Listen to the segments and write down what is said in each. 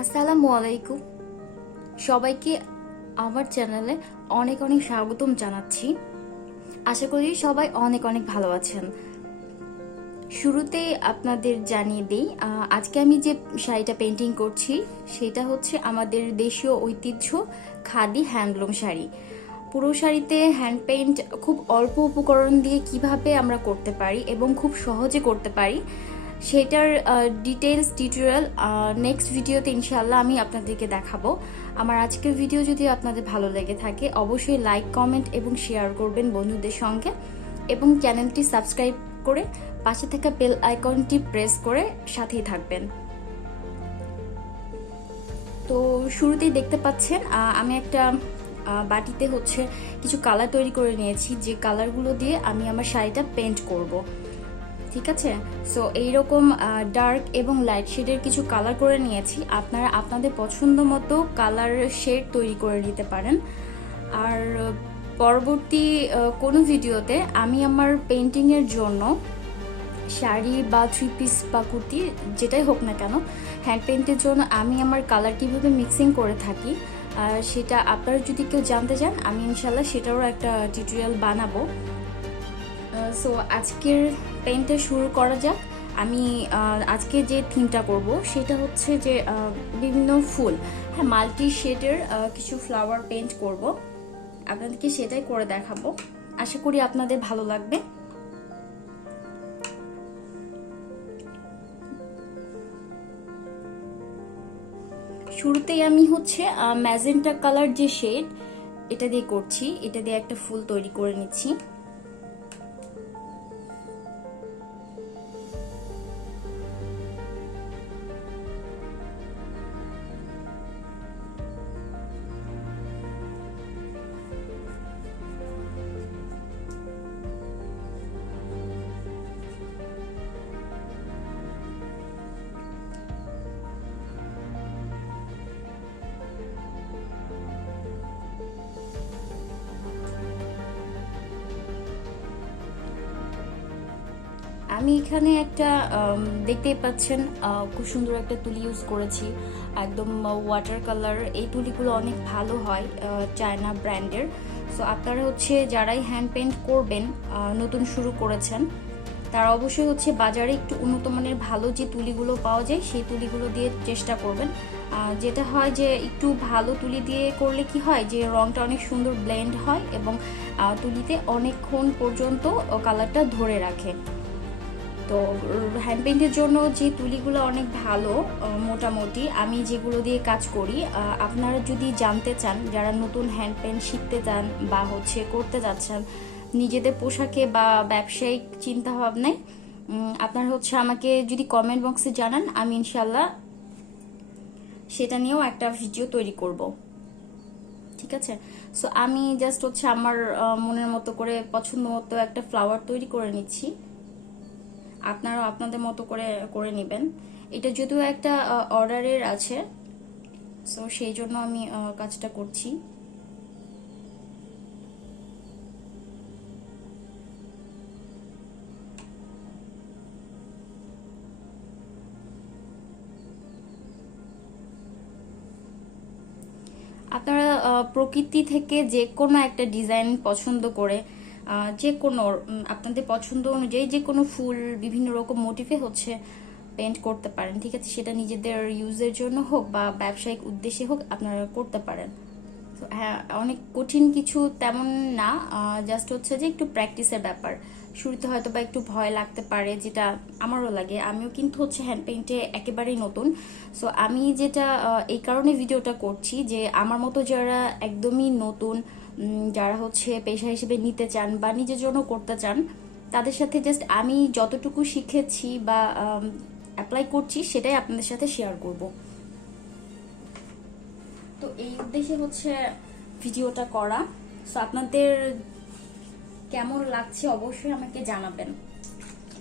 আসসালামু আলাইকুম, সবাইকে আমার চ্যানেলে অনেক অনেক স্বাগতম জানাচ্ছি। আশা করি সবাই অনেক অনেক ভালো আছেন। শুরুতে আপনাদের জানিয়ে দিই, আজকে আমি যে শাড়িটা পেন্টিং করছি সেটা হচ্ছে আমাদের দেশীয় ঐতিহ্য খাদি হ্যান্ডলুম শাড়ি। পুরো শাড়িতে হ্যান্ড পেইন্ট খুব অল্প উপকরণ দিয়ে কিভাবে আমরা করতে পারি এবং খুব সহজে করতে পারি সেটার ডিটেলস টিউটোরিয়াল নেক্সট ভিডিওতে ইনশাআল্লাহ আমি আপনাদেরকে দেখাবো। আমার আজকের ভিডিও যদি আপনাদের ভালো লেগে থাকে অবশ্যই লাইক, কমেন্ট এবং শেয়ার করবেন বন্ধুদের সঙ্গে, এবং চ্যানেলটি সাবস্ক্রাইব করে পাশে থাকা বেল আইকনটি প্রেস করে সাথেই থাকবেন। তো শুরুতেই দেখতে পাচ্ছেন আমি একটা বাটিতে হচ্ছে কিছু কালার তৈরি করে নিয়েছি, যে কালারগুলো দিয়ে আমি আমার শাড়িটা পেন্ট করব। ঠিক আছে, সো এইরকম ডার্ক এবং লাইট শেডের কিছু কালার করে নিয়েছি। আপনারা আপনাদের পছন্দ মতো কালার শেড তৈরি করে নিতে পারেন। আর পরবর্তী কোনো ভিডিওতে আমি আমার পেন্টিংয়ের জন্য শাড়ি বা থ্রি পিস বা কুর্তি যেটাই হোক না কেন, হ্যান্ড পেইন্টের জন্য আমি আমার কালার কীভাবে মিক্সিং করে থাকি সেটা আপনারা যদি কেউ জানতে চান আমি ইনশাল্লাহ সেটারও একটা টিউটোরিয়াল বানাবো। সো আজকের পেইন্টটা শুরু করা যাক। আমি আজকে যে থিমটা করব সেটা হচ্ছে যে বিভিন্ন ফুল, হ্যাঁ, মাল্টি শেডের কিছু ফ্লাওয়ার পেইন্ট করব। আপনাদেরকে সেটাই করে দেখাবো, আশা করি আপনাদের ভালো লাগবে। শুরুতেই আমি হচ্ছে ম্যাজেন্টা কালার যে শেড এটা দিয়ে করছি, এটা দিয়ে একটা ফুল তৈরি করে নিচ্ছি। আমি এখানে একটা দেখতেই পাচ্ছেন খুব সুন্দর একটা তুলি ইউজ করেছি, একদম ওয়াটার কালার। এই তুলিগুলো অনেক ভালো হয়, চায়না ব্র্যান্ডের। সো আপনারা হচ্ছে যারাই হ্যান্ড পেইন্ট করবেন, নতুন শুরু করেছেন, তারা অবশ্যই হচ্ছে বাজারে একটু উন্নত মানের ভালো যে তুলিগুলো পাওয়া যায় সেই তুলিগুলো দিয়ে চেষ্টা করবেন। যেটা হয় যে একটু ভালো তুলি দিয়ে করলে কি হয় যে রংটা অনেক সুন্দর ব্লেন্ড হয় এবং তুলিতে অনেকক্ষণ পর্যন্ত কালারটা ধরে রাখে। তো হ্যান্ড পেইন্টের জন্য যে তুলিগুলো অনেক ভালো, মোটামুটি আমি যেগুলো দিয়ে কাজ করি, আপনারা যদি জানতে চান, যারা নতুন হ্যান্ড পেইন্ট শিখতে চান বা হচ্ছে করতে যাচ্ছেন নিজেদের পোশাকে বা ব্যবসায়িক চিন্তা ভাবনায়, আপনারা হচ্ছে আমাকে যদি কমেন্ট বক্সে জানান, আমি ইনশাল্লাহ সেটা নিয়েও একটা ভিডিও তৈরি করব। ঠিক আছে, সো আমি জাস্ট হচ্ছে আমার মনের মতো করে পছন্দ মতো একটা ফ্লাওয়ার তৈরি করে নিচ্ছি। আপনারাও আপনাদের মতো করে করে নেবেন। এটা যদিও একটা অর্ডারের আছে, সো সেই জন্য আমি কাজটা করছি। আপনারা প্রকৃতি থেকে যে কোনো একটা ডিজাইন পছন্দ করে যে কোনো আপনাদের পছন্দ অনুযায়ী যে কোনো ফুল বিভিন্ন রকম মোটিভে হচ্ছে পেইন্ট করতে পারেন। ঠিক আছে, সেটা নিজেদের ইউজের জন্য হোক বা ব্যবসায়িক উদ্দেশ্যে হোক আপনারা করতে পারেন। হ্যাঁ, অনেক কঠিন কিছু তেমন না, জাস্ট হচ্ছে যে একটু প্র্যাকটিসের ব্যাপার। শুরুতে হয়তো বা একটু ভয় লাগতে পারে, যেটা আমারও লাগে। আমিও কিন্তু হচ্ছে হ্যান্ড পেইন্টে একেবারেই নতুন। সো আমি যেটা এই কারণে ভিডিওটা করছি যে আমার মতো যারা একদমই নতুন, যারা হচ্ছে পেশা হিসেবে নিতে চান বা নিজের জন্য করতে চান, তাদের সাথে জাস্ট আমি যতটুকু শিখেছি বা অ্যাপ্লাই করছি সেটাই আপনাদের সাথে শেয়ার করব। তো এই উদ্দেশ্যে হচ্ছে ভিডিওটা করা। সো আপনাদের কেমন লাগছে অবশ্যই আমাকে জানাবেন,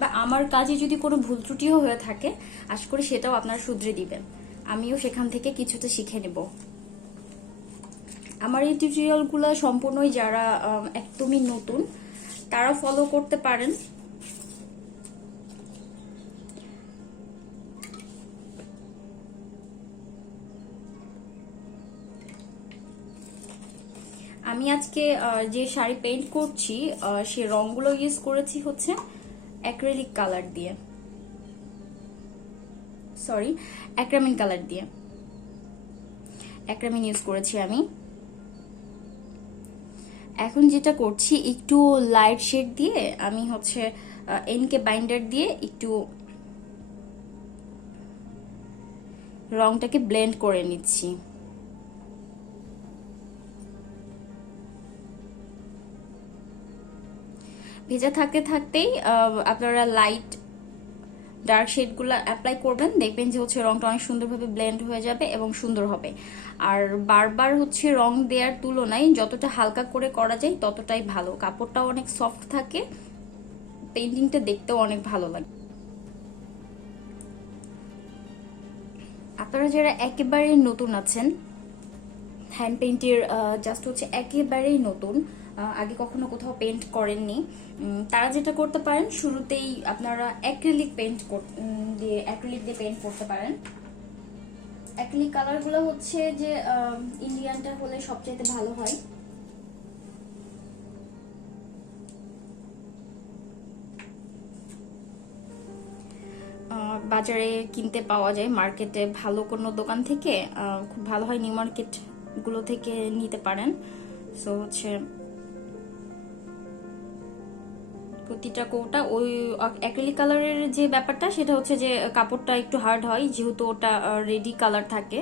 বা আমার কাজে যদি কোনো ভুল ত্রুটিও হয়ে থাকে আশা করি সেটাও আপনারা শুধরে দিবেন, আমিও সেখান থেকে কিছুটা শিখে নেব। আমার এই টিউটোরিয়ালগুলো সম্পূর্ণই যারা একদমই নতুন তারা ফলো করতে পারেন। আমি আজকে যে শাড়ি পেইন্ট করছি সে রংগুলো ইউজ করেছি হচ্ছে অ্যাক্রিলিক কালার দিয়ে, সরি অ্যাক্রামিন কালার দিয়ে, অ্যাক্রামিন ইউজ করেছি আমি। এখন যেটা করছি একটু লাইট শেড দিয়ে আমি হচ্ছে এনকে বাইন্ডার দিয়ে একটু রংটাকে ব্লেন্ড করে নিচ্ছি। ভেজা থাকতে থাকতেই আপনারা লাইট ডার্ক শেডগুলো অ্যাপ্লাই করবেন, দেখবেন যে হচ্ছে রংটা অনেক সুন্দরভাবে ব্লেন্ড হয়ে যাবে এবং সুন্দর হবে। আর বারবার হচ্ছে রং দেওয়ার তুলনায় যতটা হালকা করে করা যায় ততটাই ভালো, কাপড়টাও অনেক সফট থাকে, পেইন্টিংটা দেখতেও অনেক ভালো লাগে। আপনারা যারা একেবারেই নতুন আছেন, হ্যান্ড পেইন্টের জাস্ট হচ্ছে একেবারেই নতুন, আগে কখনো কোথাও পেইন্ট করেননি, তারা যেটা করতে পারেন শুরুতেই আপনারা অ্যাক্রিলিক দিয়ে পেইন্ট করতে পারেন। অ্যাক্রিলিক কালারগুলো হচ্ছে যে ইন্ডিয়ানটা হলে সবচেয়ে ভালো হয়। বাজারে কিনতে পাওয়া যায়, মার্কেটে ভালো কোনো দোকান থেকে খুব ভালো হয়, নিউ মার্কেট গুলো থেকে নিতে পারেন। সো হচ্ছে প্রতিটা কৌটা ওই অ্যাক্রিলিক কালারের যে ব্যাপারটা সেটা হচ্ছে যে কাপড়টা একটু হার্ড হয় যেহেতু ওটা রেডি কালার থাকে,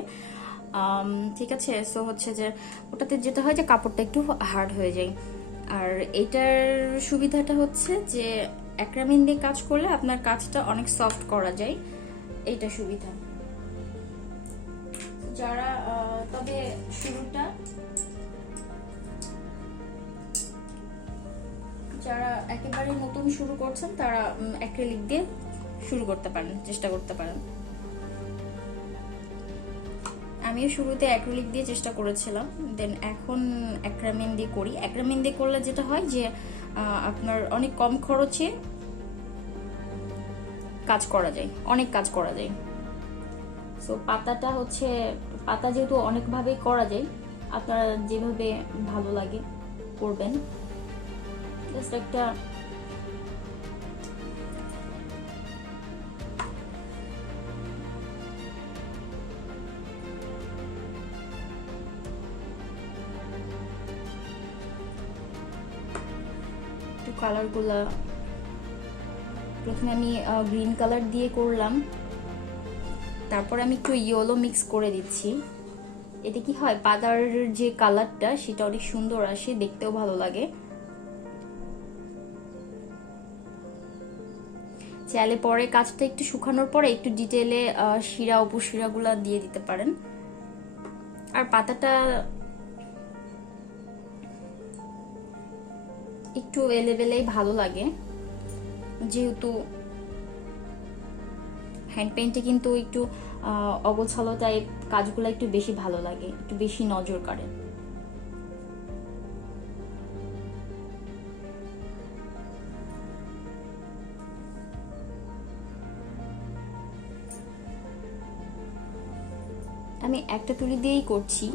ঠিক আছে। সো হচ্ছে যে ওটাতে যেটা হয় যে কাপড়টা একটু হার্ড হয়ে যায়। আর এটার সুবিধাটা হচ্ছে যে অ্যাক্রামিন দিয়ে কাজ করলে আপনার কাজটা অনেক সফট করা যায়, এইটা সুবিধা। যারা তবে যারা একেবারে নতুন শুরু করছেন তারা অ্যাক্রিলিক দিয়ে শুরু করতে পারেন, চেষ্টা করতে পারেন। আমিও শুরুতে অ্যাক্রিলিক দিয়ে চেষ্টা করেছিলাম, দেন এখন অ্যাক্রামিন দিয়ে করি। অ্যাক্রামিন দিয়ে করলে যেটা হয় যে আপনার অনেক কম খরচে কাজ করা যায়, অনেক কাজ করা যায়। সো পাতাটা হচ্ছে পাতা যেহেতু অনেকভাবে করা যায়, আপনারা যেভাবে ভালো লাগে করবেন। জাস্ট একটা কালারগুলা প্রথমে আমি গ্রিন কালার দিয়ে করলাম, তারপর আমি একটু ইয়েলো মিক্স করে দিচ্ছি। এতে কি হয়, পাতার যে কালারটা সেটা অনেক সুন্দর আসে, দেখতেও ভালো লাগে। চাইলে পরে কাজটা একটু শুকানোর পরে একটু ডিটেলে শিরা উপশিরাগুলা দিয়ে দিতে পারেন। আর পাতাটা একটু এলেবেলেই ভালো লাগে, যেহেতু হ্যান্ড পেইন্টে কিন্তু একটু অগোছালো টাইপ কাজগুলো একটু বেশি ভালো লাগে, একটু বেশি নজর কাড়ে। আমি একটা তুলি দিয়েই করছি।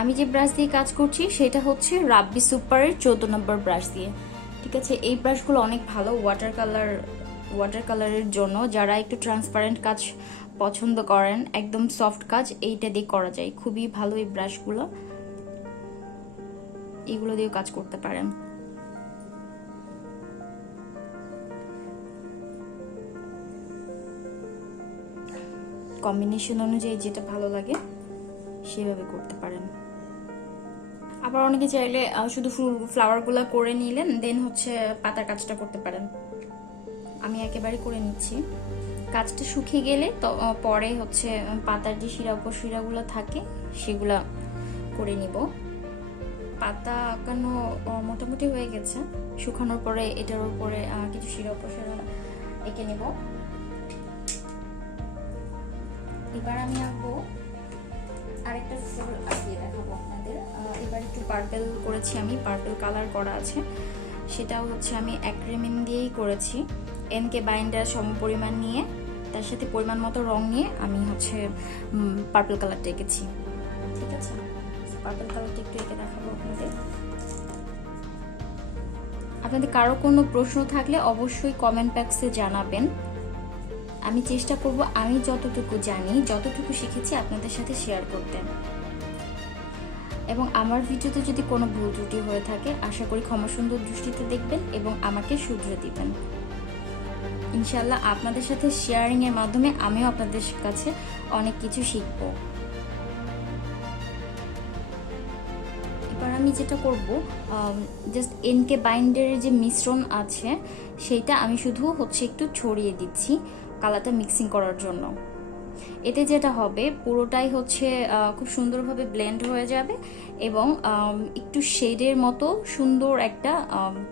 আমি যে ব্রাশ দিয়ে কাজ করছি সেটা হচ্ছে রাব্বি সুপারের 14 নম্বর ব্রাশ দিয়ে, ঠিক আছে। এই ব্রাশগুলো অনেক ভালো ওয়াটার কালারের জন্য, যারা একটু ট্রান্সপারেন্ট কাজ পছন্দ করেন, একদম সফট কাজ এইটা দিয়ে করা যায়, খুবই ভালো এই ব্রাশগুলো, এগুলো দিয়েও কাজ করতে পারেন। কম্বিনেশন অনুযায়ী যেটা ভালো লাগে সেভাবে করতে পারেন। আবার অনেকে চাইলে শুধু ফ্লাওয়ার গুলা করে নিলেন, দেন হচ্ছে পাতার কাজটা করতে পারেন, আমি একেবারে করে নিচ্ছি। কাজটা শুকিয়ে গেলে তো পরে হচ্ছে পাতার যে শিরা উপশিরাগুলো থাকে সেগুলা করে নিব। পাতা আঁকানো মোটামুটি হয়ে গেছে। শুকানোর পরে এটার উপরে কিছু শিরা উপশিরা এঁকে নেব। এবার আমি আঁকবো আরেকটা ফুল আঁকিয়ে দেখাবো আপনাদের। এবার একটু পার্পেল করেছি, আমি পার্পেল কালার করা আছে, সেটাও হচ্ছে আমি অ্যাক্রিলিক দিয়েই করেছি। এনকে বাইন্ডার সম পরিমাণ নিয়ে তার সাথে পরিমাণ মতো রং নিয়ে আমি হচ্ছে পার্পল কালারটা এঁকেছি। ঠিক আছে, পার্পল কালারটা একটু এঁকে দেখাবো আপনাদের। আপনাদের কারো কোনো প্রশ্ন থাকলে অবশ্যই কমেন্ট বক্সে জানাবেন। আমি চেষ্টা করব আমি যতটুকু জানি, যতটুকু শিখেছি আপনাদের সাথে শেয়ার করতে। এবং আমার ভিডিওতে যদি কোনো ভুল ত্রুটি হয়ে থাকে আশা করি ক্ষমা সুন্দর দৃষ্টিতে দেখবেন এবং আমাকে শুধরে দিবেন। ইনশাআল্লাহ আপনাদের সাথে শেয়ারিং এর মাধ্যমে আমিও আপনাদের কাছে অনেক কিছু শিখব। এবার আমি যেটা করব, জাস্ট এনকে বাইন্ডারের যে মিশ্রণ আছে সেইটা আমি শুধু হচ্ছে একটু ছড়িয়ে দিচ্ছি কালারটা মিক্সিং করার জন্য। এতে যেটা হবে পুরোটাই হচ্ছে খুব সুন্দরভাবে ব্লেন্ড হয়ে যাবে এবং একটু শেডের মতো সুন্দর একটা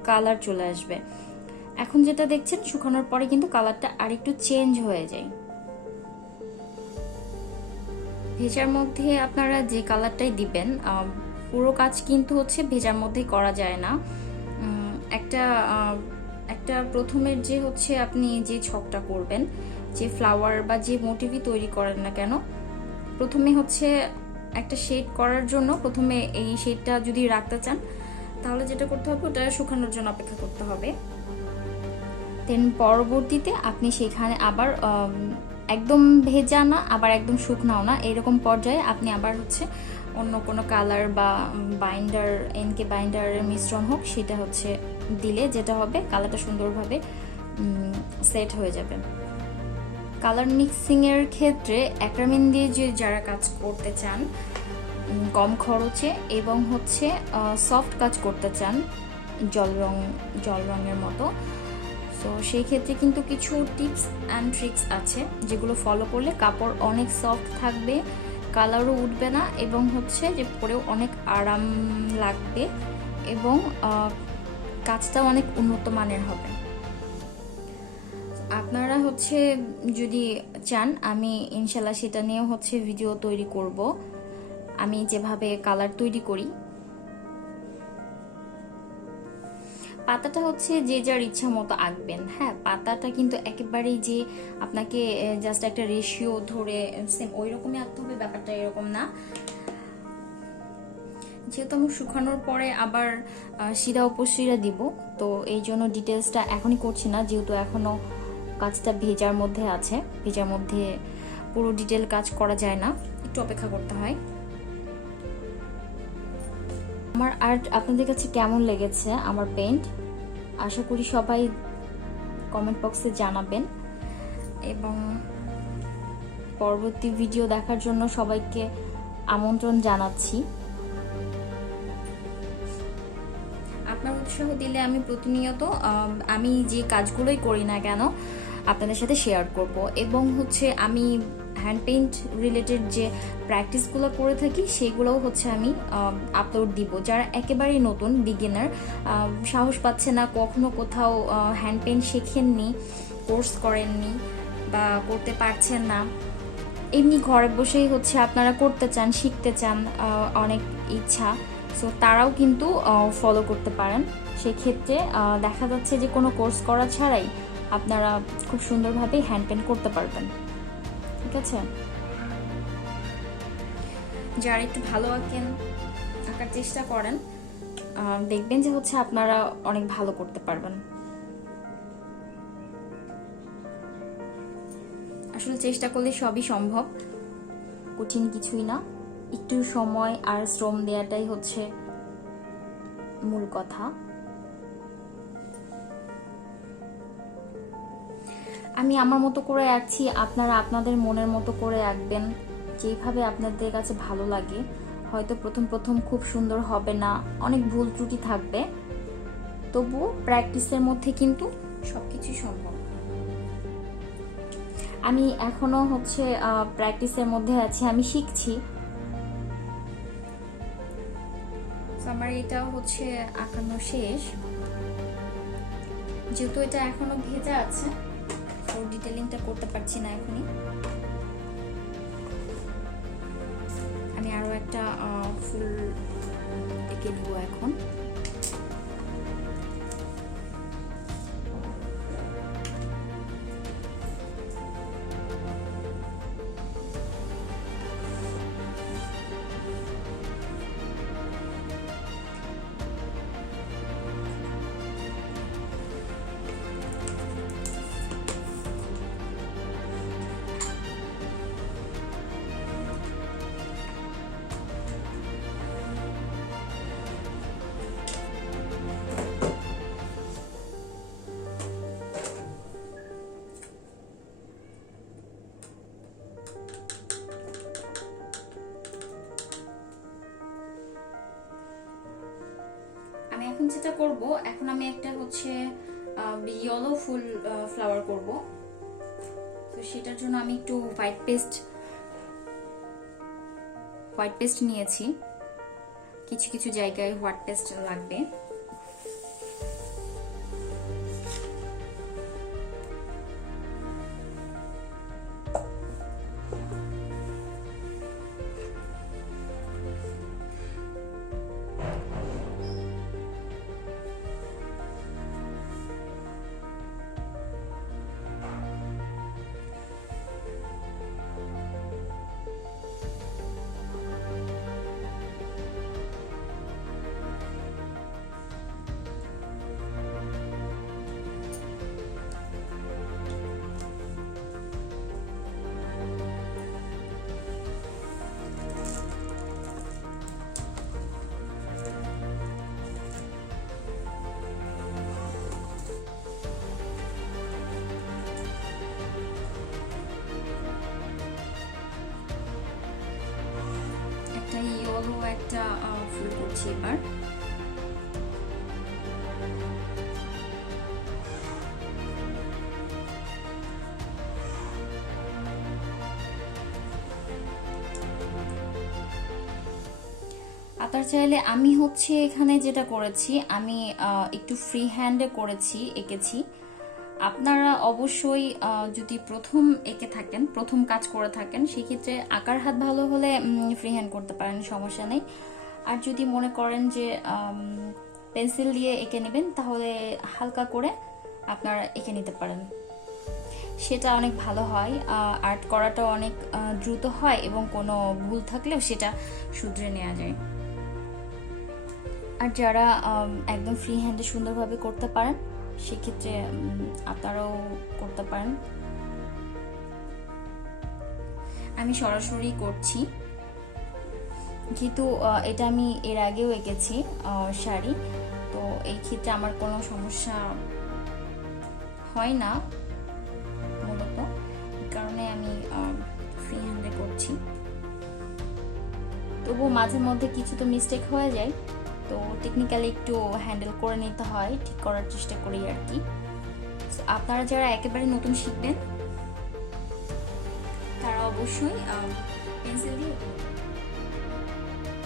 কালার চলে আসবে। এখন যেটা দেখছেন শুকানোর পরে কিন্তু কালারটা আর একটু চেঞ্জ হয়ে যায়। ভেজার মধ্যে আপনারা যে কালারটাই দিবেন, পুরো কাজ কিন্তু হচ্ছে ভেজার মধ্যেই করা যায় না। একটা প্রথমের যে হচ্ছে আপনি যে ছকটা করবেন, যে ফ্লাওয়ার বা যে মোটিভই তৈরি করেন না কেন, প্রথমে হচ্ছে একটা শেড করার জন্য প্রথমে এই শেডটা যদি রাখতে চান তাহলে যেটা করতে হবে ওটা শুকানোর জন্য অপেক্ষা করতে হবে। দেন পরবর্তীতে আপনি সেখানে আবার একদম ভেজা না আবার একদম শুকনাও না, এরকম পর্যায়ে আপনি আবার হচ্ছে অন্য কোনো কালার বা বাইন্ডার, এনকে বাইন্ডারের মিশ্রণ হোক সেটা হচ্ছে দিলে যেটা হবে কালারটা সুন্দরভাবে সেট হয়ে যাবে। কালার মিক্সিং এর ক্ষেত্রে অ্যাক্রিলিক দিয়ে যে যারা কাজ করতে চান কম খরচে এবং হচ্ছে সফট কাজ করতে চান জল রঙের মতো, তো সেই ক্ষেত্রে কিন্তু কিছু টিপস অ্যান্ড ট্রিক্স আছে যেগুলো ফলো করলে কাপড় অনেক সফট থাকবে, কালারও উঠবে না এবং হচ্ছে যে পরেও অনেক আরাম লাগবে এবং কাজটাও অনেক উন্নত মানের হবে। আপনারা হচ্ছে যদি চান আমি ইনশাল্লাহ সেটা নিয়েও হচ্ছে ভিডিও তৈরি করব, আমি যেভাবে কালার তৈরি করি। পাতাটা হচ্ছে যে যার ইচ্ছা মতো আঁকবেন। হ্যাঁ, পাতাটা কিন্তু একেবারেই যে আপনাকে জাস্ট একটা রেশিও ধরে সেম ওই রকমই আঁকতে হবে ব্যাপারটা এরকম না। যেহেতু আমি শুকানোর পরে আবার শিরা উপশিরা দিব, তো এই জন্য ডিটেলসটা এখনই করছি না, যেহেতু এখনো কাজটা ভেজার মধ্যে আছে। ভেজার মধ্যে পুরো ডিটেল কাজ করা যায় না, একটু অপেক্ষা করতে হয়। আমার আর্ট আপনাদের কাছে কেমন লেগেছে, আমার পেইন্ট, আশা করি সবাই কমেন্ট বক্সে জানাবেন এবং পরবর্তী ভিডিও দেখার জন্য সবাইকে আমন্ত্রণ জানাচ্ছি। আপনার উৎসাহ দিলে আমি প্রতিনিয়ত আমি যে কাজগুলোই করি না কেন আপনাদের সাথে শেয়ার করব এবং হচ্ছে আমি হ্যান্ড পেইন্ট রিলেটেড যে প্র্যাকটিসগুলো করে থাকি সেগুলোও হচ্ছে আমি আপলোড দিব। যারা একেবারেই নতুন বিগিনার, সাহস পাচ্ছে না, কখনো কোথাও হ্যান্ড পেইন্ট শেখেননি, কোর্স করেননি বা করতে পারছেন না, এমনি ঘরে বসেই হচ্ছে আপনারা করতে চান, শিখতে চান, অনেক ইচ্ছা, সো তারাও কিন্তু ফলো করতে পারেন। সেক্ষেত্রে দেখা যাচ্ছে যে কোনো কোর্স করা ছাড়াই আপনারা খুব সুন্দরভাবে হ্যান্ড পেইন্ট করতে পারবেন। ঠিক আছে, যারা একটু ভালো আঁকার চেষ্টা করেন দেখবেন যে হচ্ছে আপনারা অনেক ভালো করতে পারবেন। আসলে চেষ্টা করলে সবই সম্ভব, কঠিন কিছুই না। একটু সময় আর শ্রম দেওয়াটাই হচ্ছে মূল কথা। আমি আমার মতো করে আঁকছি, আপনারা আপনাদের মনের মতো করে আঁকবেন, যেভাবে আপনাদের কাছে ভালো লাগে। হয়তো প্রথম খুব সুন্দর হবে না, অনেক ভুল ত্রুটি থাকবে, তবুও প্র্যাকটিসের মধ্যে কিন্তু সবকিছু সম্ভব। আমি এখনো হচ্ছে প্র্যাকটিসের মধ্যে আছি, আমি শিখছি। আমার এটা হচ্ছে আঁকানো শেষ, যেহেতু এটা এখনো ভেজা আছে তো ডিটেলিংটা করতে পারছি না এখনই। আমি আরো একটা ফুল এঁকে নিব এখন। আমি এখন যেটা করব, এখন আমি একটা হচ্ছে ইয়েলো ফুল ফ্লাওয়ার করব। তো সেটার জন্য আমি একটু হোয়াইট পেস্ট নিয়েছি, কিছু কিছু জায়গায় হোয়াইট পেস্ট লাগবে। একটা ইয়েলো একটা ফুল করছি এবার। আপনারা চাইলে, আমি হচ্ছে এখানে যেটা করেছি, আমি একটু ফ্রি হ্যান্ডে করেছি, এঁকেছি। আপনারা অবশ্যই যদি প্রথম এঁকে থাকেন, প্রথম কাজ করে থাকেন, সেক্ষেত্রে আঁকার হাত ভালো হলে ফ্রি হ্যান্ড করতে পারেন, সমস্যা নেই। আর যদি মনে করেন যে পেন্সিল দিয়ে এঁকে নেবেন, তাহলে হালকা করে আপনারা এঁকে নিতে পারেন, সেটা অনেক ভালো হয়। আর্ট করাটা অনেক দ্রুত হয় এবং কোনো ভুল থাকলেও সেটা শুধরে নেওয়া যায়। আর যারা একদম ফ্রি হ্যান্ডে সুন্দরভাবে করতে পারেন, সেক্ষেত্রে আপনারাও করতে পারেন। আমি সরাসরি করছি, কিন্তু এটা আমি এর আগেও এঁকেছি শাড়ি, তো এই ক্ষেত্রে আমার কোনো সমস্যা হয় না মূলত, এই কারণে আমি ফ্রি হ্যান্ডে করছি। তবুও মাঝে মধ্যে কিছু তো মিস্টেক হয়ে যায়, তো টেকনিক্যালি একটু হ্যান্ডেল করে নিতে হয়, ঠিক করার চেষ্টা করি আর কি। আপনারা যারা একেবারে নতুন শিখবেন, তারা অবশ্যই পেন্সিল দিয়ে